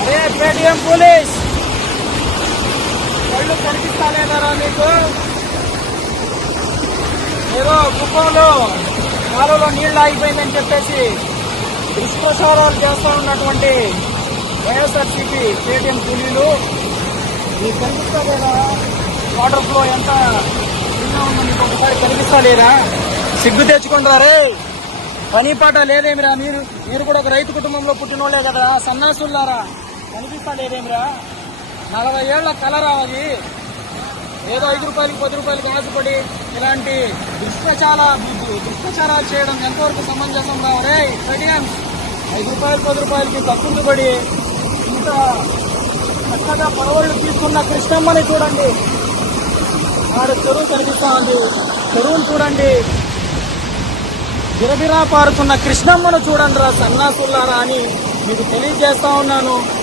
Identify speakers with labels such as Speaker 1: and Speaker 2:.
Speaker 1: అరే Paytm police. కళ్ళు కనిపిస్తాలేదారా నీకు? ఏదో కుప్పంలో కాలువలో నీళ్ళు ఆగిపోయిందని చెప్పేసి దుష్ప్రచారాలు చేస్తూ ఉన్నటువంటి వైఎస్ఆర్సీపీ పేటిఎం కూలీలు నీకు కనిపిస్తలేదా? వాటర్ ఫ్లో ఎంత ఉందో నీకు ఒకసారి కనిపిస్తలేదా? సిగ్గు తెచ్చుకుంటారే పని పాట లేదేమిరా? మీరు మీరు కూడా ఒక రైతు కుటుంబంలో పుట్టినోళ్ళే కదా సన్నాసుల్లారా? కనిపిస్తా లేదేమిరా నలభై ఏళ్ళ కలరా అది ఏదో ఐదు రూపాయలకి పది రూపాయలకి ఆశపడి ఇలాంటి దుష్ప్రచార దుష్ప్రచారాలు చేయడం ఎంతవరకు సమంజసం రా? రే ఐదు రూపాయలు పది రూపాయలకి తక్కువ పడి ఇంత చక్కగా పరవళ్ళు తీసుకున్న కృష్ణమ్మని చూడండి. ఆడ చెరువు కనిపిస్తా ఉంది. చెరువును చూడండి. బిరబిరా పారుతున్న కృష్ణమ్మను చూడండి రా సన్నాసుల్లారా అని మీకు తెలియజేస్తా ఉన్నాను.